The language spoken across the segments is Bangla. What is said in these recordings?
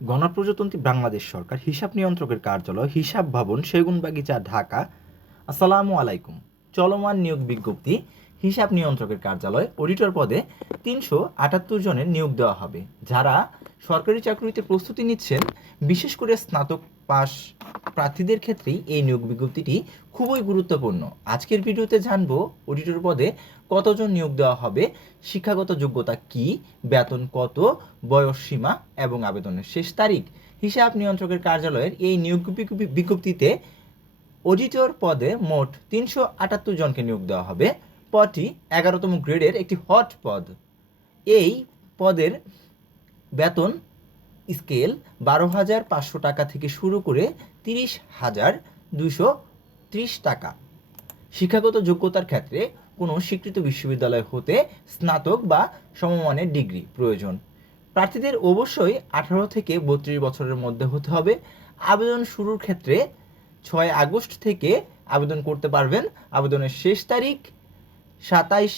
গণপ্রজাতন্ত্রী বাংলাদেশ সরকার হিসাব নিয়ন্ত্রকের কার্যালয়, হিসাব ভবন, সেগুনবাগিচা, ঢাকা। আসসালামু আলাইকুম। চলমান নিয়োগ বিজ্ঞপ্তি। হিসাব নিয়ন্ত্রকের কার্যালয় অডিটর পদে 378 জনের নিয়োগ দেওয়া হবে। যারা সরকারি চাকরিতে প্রস্তুতি নিচ্ছেন, বিশেষ করে স্নাতক পাস প্রার্থীদের ক্ষেত্রেই এই নিয়োগ বিজ্ঞপ্তিটি খুবই গুরুত্বপূর্ণ। আজকের ভিডিওতে জানবো অডিটর পদে কতজন নিয়োগ দেওয়া হবে, শিক্ষাগত যোগ্যতা কি, বেতন কত, বয়স সীমা এবং আবেদনের শেষ তারিখ। হিসাব নিয়ন্ত্রকের কার্যালয়ের এই নিয়োগ বিজ্ঞপ্তিতে অডিটর পদে মোট 378 জনকে নিয়োগ দেওয়া হবে। পদটি 11তম গ্রেডের একটি হট পদ। এই পদের বেতন স্কেল 12,500 টাকা থেকে শুরু করে 30,230 টাকা। শিক্ষাগত যোগ্যতার ক্ষেত্রে কোনো স্বীকৃত বিশ্ববিদ্যালয় হতে স্নাতক বা সমমানের ডিগ্রি প্রয়োজন। প্রার্থীদের অবশ্যই 18 থেকে 32 বছরের মধ্যে হতে হবে। আবেদন শুরুর ক্ষেত্রে 6 আগস্ট থেকে আবেদন করতে পারবেন। আবেদনের শেষ তারিখ 27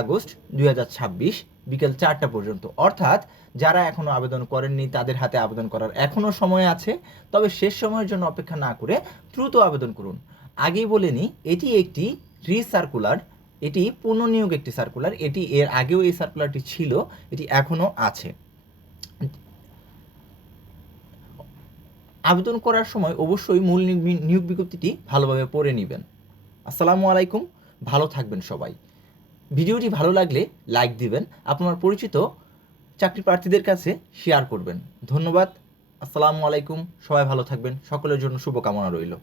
আগস্ট 2026 বিকেল 4টা পর্যন্ত। অর্থাৎ যারা এখনও আবেদন করেননি তাদের হাতে আবেদন করার এখনও সময় আছে, তবে শেষ সময়ের জন্য অপেক্ষা না করে দ্রুত আবেদন করুন। আগেই বলে নিই, এটি একটি রিসার্কুলার, এটি পুনর্নিয়োগ একটি সার্কুলার। এটি এর আগেও এই সার্কুলারটি ছিল, এটি এখনও আছে। আবেদন করার সময় অবশ্যই মূল নিয়োগ বিজ্ঞপ্তিটি ভালোভাবে পড়ে নেবেন। আসসালামু আলাইকুম, ভালো থাকবেন সবাই। ভিডিওটি ভালো লাগলে লাইক দিবেন, আপনার পরিচিত চাকরি প্রার্থীদের কাছে শেয়ার করবেন। ধন্যবাদ। আসসালামু আলাইকুম, সবাই ভালো থাকবেন। সকলের জন্য শুভকামনা রইল।